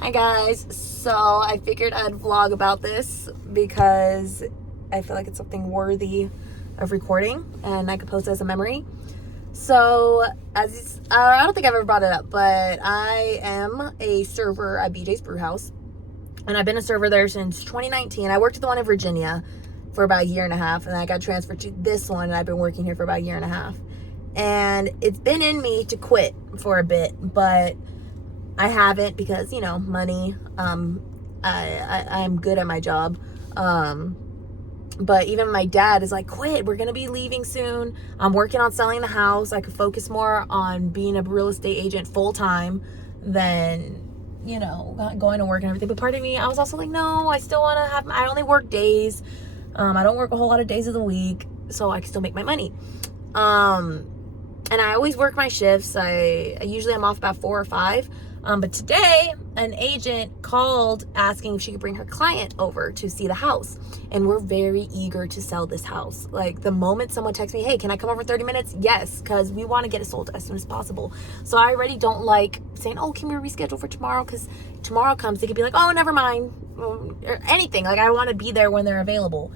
Hi guys, so I figured I'd vlog about this because I feel like it's something worthy of recording and I could post it as a memory. So I don't think I've ever brought it up, but I am a server at BJ's Brewhouse and I've been a server there since 2019. I worked at the one in Virginia for about a year and a half, and I got transferred to this one and I've been working here for about a year and a half. And it's been in me to quit for a bit, but I haven't because, money. I'm good at my job. But even my dad is like, quit, we're going to be leaving soon. I'm working on selling the house. I could focus more on being a real estate agent full time than, going to work and everything. But part of me, I was also like, no, I still want to I only work days. I don't work a whole lot of days of the week, so I can still make my money. And I always work my shifts. I usually I'm off about 4 or 5. But today, an agent called asking if she could bring her client over to see the house. And we're very eager to sell this house. Like, the moment someone texts me, hey, can I come over 30 minutes? Yes, because we want to get it sold as soon as possible. So I already don't like saying, oh, can we reschedule for tomorrow? Because tomorrow comes, they could be like, oh, never mind. Or anything. Like, I want to be there when they're available.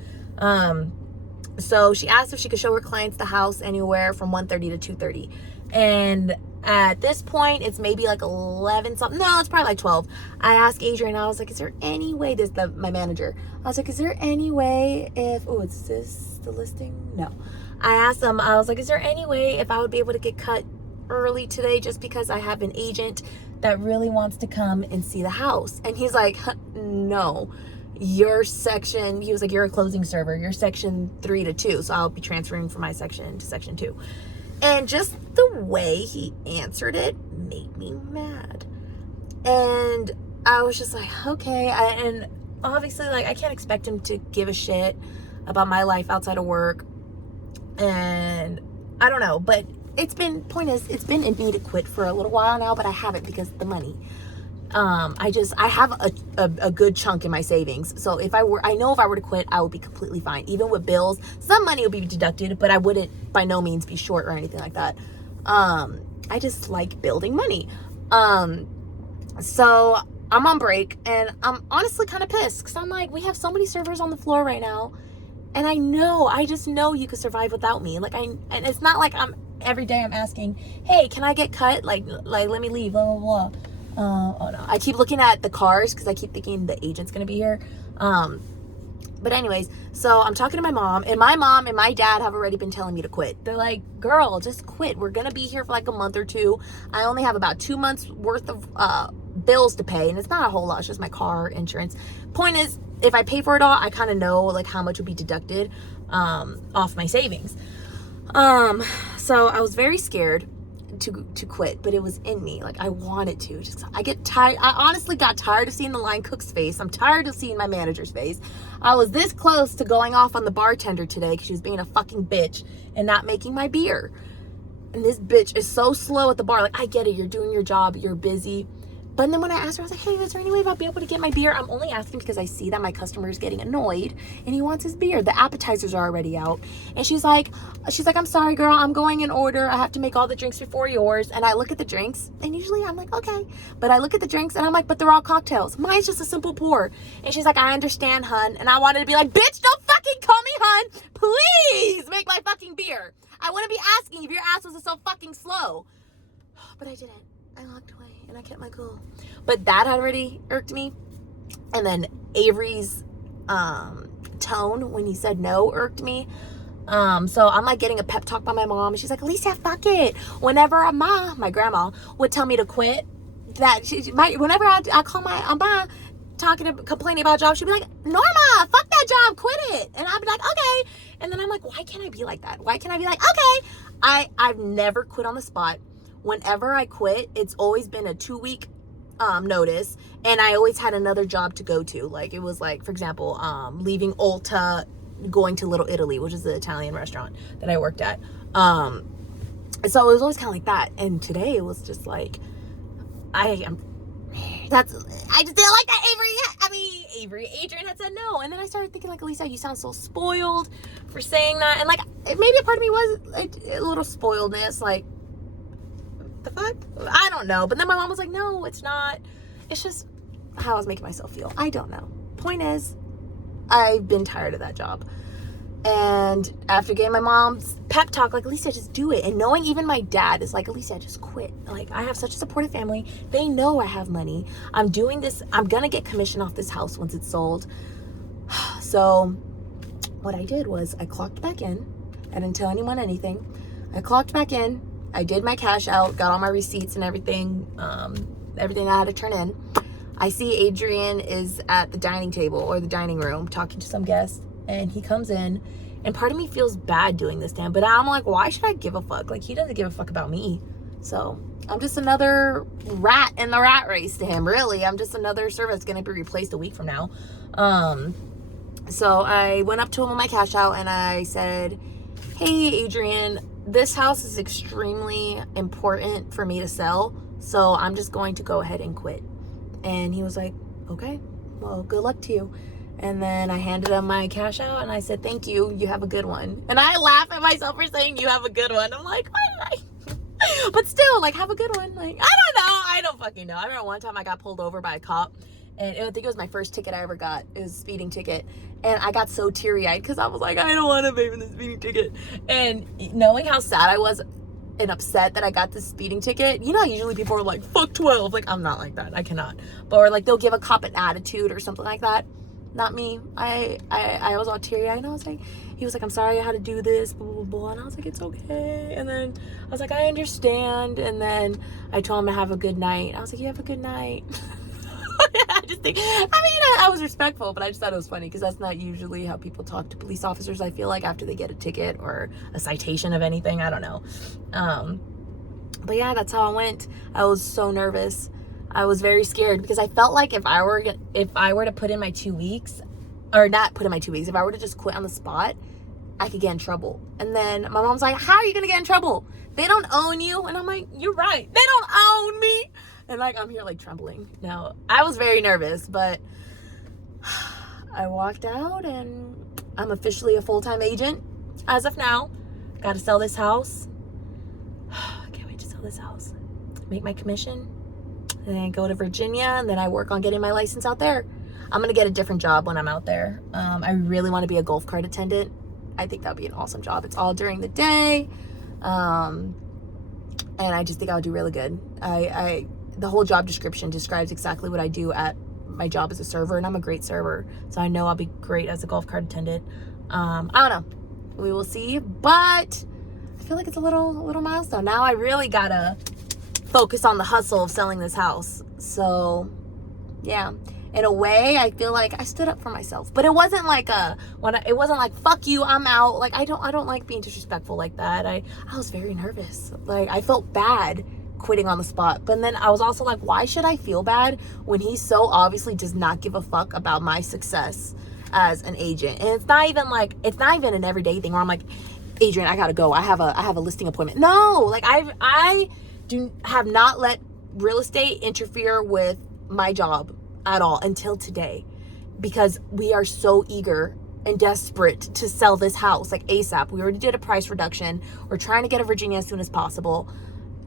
So she asked if she could show her clients the house anywhere from 1:30 to 2:30. And at this point, it's maybe like 11 something. No, it's probably like 12. I asked Adrian, I was like, is there any way, my manager, I was like, is there any way if, is this the listing? No. I asked him, I was like, is there any way if I would be able to get cut early today just because I have an agent that really wants to come and see the house? And he's like, no. Your section, he was like, you're a closing server. You're section 3 to 2. So I'll be transferring from my section to section 2. And just the way he answered it made me mad. And I was just like, okay. And obviously, like, I can't expect him to give a shit about my life outside of work. And I don't know. But it's been in me to quit for a little while now, but I haven't because of the money. I have a good chunk in my savings. So I know if I were to quit, I would be completely fine. Even with bills, some money would be deducted, but I wouldn't by no means be short or anything like that. I just like building money. So I'm on break and I'm honestly kind of pissed because I'm like, we have so many servers on the floor right now. And I just know you could survive without me. And it's not like every day I'm asking, hey, can I get cut? Like let me leave, blah, blah, blah. Oh no, I keep looking at the cars because I keep thinking the agent's gonna be here. But anyways, so I'm talking to my mom, and my mom and my dad have already been telling me to quit. They're like, girl, just quit. We're gonna be here for like a month or two. I only have about 2 months worth of bills to pay, and it's not a whole lot. It's just my car insurance. Point is, if I pay for it all, I kind of know like how much would be deducted off my savings. So I was very scared to quit, but it was in me. Like, I wanted to. I get tired. I honestly got tired of seeing the line cook's face. I'm tired of seeing my manager's face. I was this close to going off on the bartender today because she was being a fucking bitch and not making my beer. And this bitch is so slow at the bar. Like, I get it. You're doing your job. You're busy. But then when I asked her, I was like, hey, is there any way I'll be able to get my beer? I'm only asking because I see that my customer is getting annoyed and he wants his beer. The appetizers are already out. And she's like, I'm sorry, girl. I'm going in order. I have to make all the drinks before yours. And I look at the drinks and usually I'm like, okay. But I look at the drinks and I'm like, but they're all cocktails. Mine's just a simple pour. And she's like, I understand, hun. And I wanted to be like, bitch, don't fucking call me hun. Please make my fucking beer. I wouldn't be asking if your ass was so fucking slow. But I didn't. I walked away and I kept my cool. But that had already irked me. And then Avery's tone when he said no irked me. So I'm like getting a pep talk by my mom. And she's like, Alicia, fuck it. Whenever my grandma would tell me to quit, whenever I call my ma complaining about jobs, she'd be like, Norma, fuck that job, quit it. And I'd be like, okay. And then I'm like, why can't I be like that? Why can't I be like, okay? I've never quit on the spot. Whenever I quit, it's always been a 2-week notice, and I always had another job to go to. Like, it was like, for example, leaving Ulta, going to Little Italy, which is the Italian restaurant that I worked at. So it was always kind of like that. And today it was just like, I just didn't like that. Adrian had said no. And then I started thinking, like, Elisa, you sound so spoiled for saying that. And like, maybe a part of me was like a little spoiledness, like, the fuck? I don't know. But then my mom was like, no, it's not. It's just, how I was making myself feel. I don't know. Point is, I've been tired of that job. And after getting my mom's pep talk, like, Alicia, just do it. And knowing even my dad is like, Alicia, just quit. Like, I have such a supportive family. They know I have money. I'm doing this. I'm going to get commission off this house once it's sold. So what I did was I clocked back in. I didn't tell anyone anything. I clocked back in. I did my cash out, got all my receipts and everything, everything I had to turn in. I see Adrian is at the dining table or the dining room talking to some guests. And he comes in, and part of me feels bad doing this to him, but I'm like, why should I give a fuck? Like, he doesn't give a fuck about me. So I'm just another rat in the rat race to him, really. I'm just another server that's going to be replaced a week from now. So I went up to him on my cash out, and I said, hey, Adrian, this house is extremely important for me to sell, so I'm just going to go ahead and quit. And he was like, okay, well, good luck to you. And then I handed him my cash out and I said, thank you. You have a good one. And I laugh at myself for saying you have a good one. I'm like, why did I? But still, like, have a good one. Like, I don't know. I don't fucking know. I remember one time I got pulled over by a cop. And I think it was my first ticket I ever got. It was a speeding ticket. And I got so teary-eyed because I was like, I don't want to pay for the speeding ticket. And knowing how sad I was and upset that I got this speeding ticket, you know, usually people are like, fuck 12. Like, I'm not like that. I cannot. But, or like, they'll give a cop an attitude or something like that. Not me. I was all teary-eyed, and I was like, he was like, I'm sorry I had to do this, blah, blah, blah. And I was like, it's okay. And then I was like, I understand. And then I told him to have a good night. I was like, you have a good night. I just think, I was respectful, but I just thought it was funny because that's not usually how people talk to police officers, I feel like, after they get a ticket or a citation of anything. I don't know. But yeah, that's how it went. I was so nervous. I was very scared because I felt like if I were to put in my 2 weeks, or not put in my 2 weeks, if I were to just quit on the spot, I could get in trouble. And then my mom's like, how are you going to get in trouble? They don't own you. And I'm like, you're right. They don't own me. And like, I'm here like trembling. No, I was very nervous, but I walked out and I'm officially a full-time agent as of now. Got to sell this house. I can't wait to sell this house. Make my commission. And then go to Virginia, and then I work on getting my license out there. I'm going to get a different job when I'm out there. I really want to be a golf cart attendant. I think that would be an awesome job. It's all during the day. And I just think I would do really good. The whole job description describes exactly what I do at my job as a server, and I'm a great server. So I know I'll be great as a golf cart attendant. I don't know. We will see. But I feel like it's a little milestone. Now I really got to focus on the hustle of selling this house. So yeah, in a way I feel like I stood up for myself, but it wasn't like it wasn't like fuck you, I'm out. Like I don't like being disrespectful like that. I was very nervous. Like I felt bad quitting on the spot, but then I was also like, why should I feel bad when he so obviously does not give a fuck about my success as an agent? And it's not even an everyday thing where I'm like, Adrian, I gotta go, I have a listing appointment. No, like I have not let real estate interfere with my job at all until today, because we are so eager and desperate to sell this house like ASAP. We already did a price reduction. We're trying to get to Virginia as soon as possible.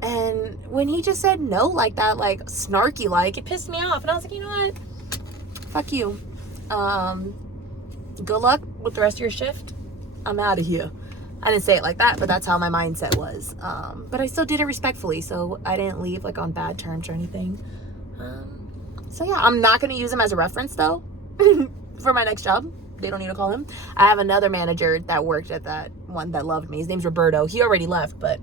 And when he just said no like that, like snarky, like, it pissed me off. And I was like, you know what? Fuck you. Good luck with the rest of your shift. I'm out of here. I didn't say it like that, but that's how my mindset was. But I still did it respectfully, so I didn't leave like on bad terms or anything. So yeah, I'm not going to use him as a reference though for my next job. They don't need to call him. I have another manager that worked at that one that loved me. His name's Roberto. He already left, but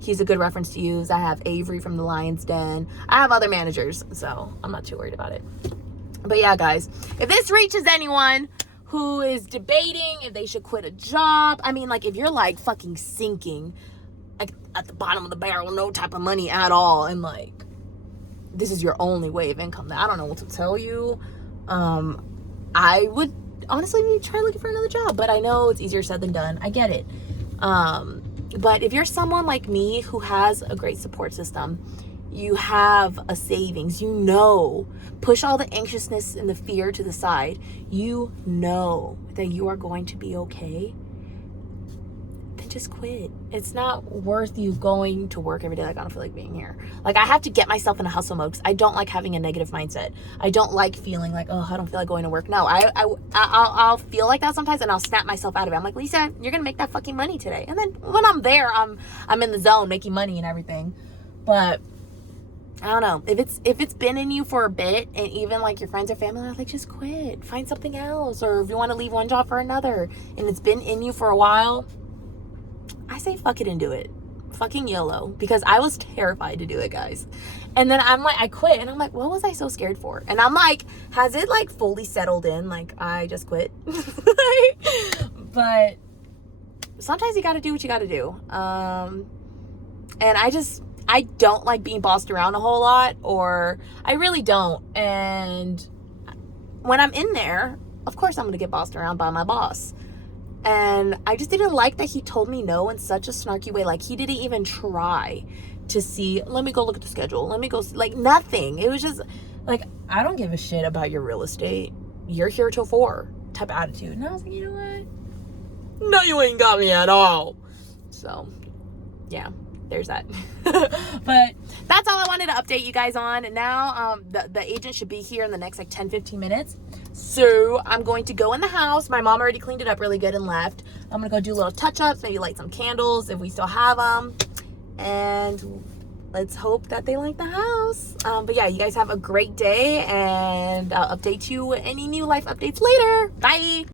he's a good reference to use. I have Avery from the Lion's Den. I have other managers, so I'm not too worried about it. But yeah, guys, if this reaches anyone who is debating if they should quit a job, I mean, like, if you're like fucking sinking like at the bottom of the barrel, no type of money at all, and like this is your only way of income, I don't know what to tell you. I would honestly try looking for another job, but I know it's easier said than done. I get it. But if you're someone like me who has a great support system, you have a savings, you know, push all the anxiousness and the fear to the side, you know that you are going to be okay, then just quit. it's not worth you going to work every day like I don't feel like being here. Like I have to get myself in a hustle mode because I don't like having a negative mindset. I don't like feeling like, oh, I don't feel like going to work. No, I'll feel like that sometimes and I'll snap myself out of it. I'm like, Lisa, you're gonna make that fucking money today. And then when I'm there, I'm in the zone making money and everything. But I don't know, if it's been in you for a bit, and even like your friends or family are like, just quit, find something else, or if you want to leave one job for another, and it's been in you for a while, I say fuck it and do it. Fucking YOLO. Because I was terrified to do it, guys. And then I'm like, I quit, and I'm like, what was I so scared for? And I'm like, has it like fully settled in? Like I just quit. But sometimes you got to do what you got to do. And I don't like being bossed around a whole lot, or I really don't. And when I'm in there, of course I'm going to get bossed around by my boss. And I just didn't like that he told me no in such a snarky way. Like he didn't even try to see, let me go look at the schedule. Let me go, like nothing. It was just like, I don't give a shit about your real estate. You're here till 4 type of attitude. And I was like, you know what? No, you ain't got me at all. So yeah, there's that. But that's all I wanted to update you guys on. And now the agent should be here in the next like 10-15 minutes. So I'm going to go in the house. My mom already cleaned it up really good and left. I'm gonna go do little touch-ups, maybe light some candles if we still have them, and let's hope that they like the house. But yeah, you guys have a great day, and I'll update you any new life updates later. Bye.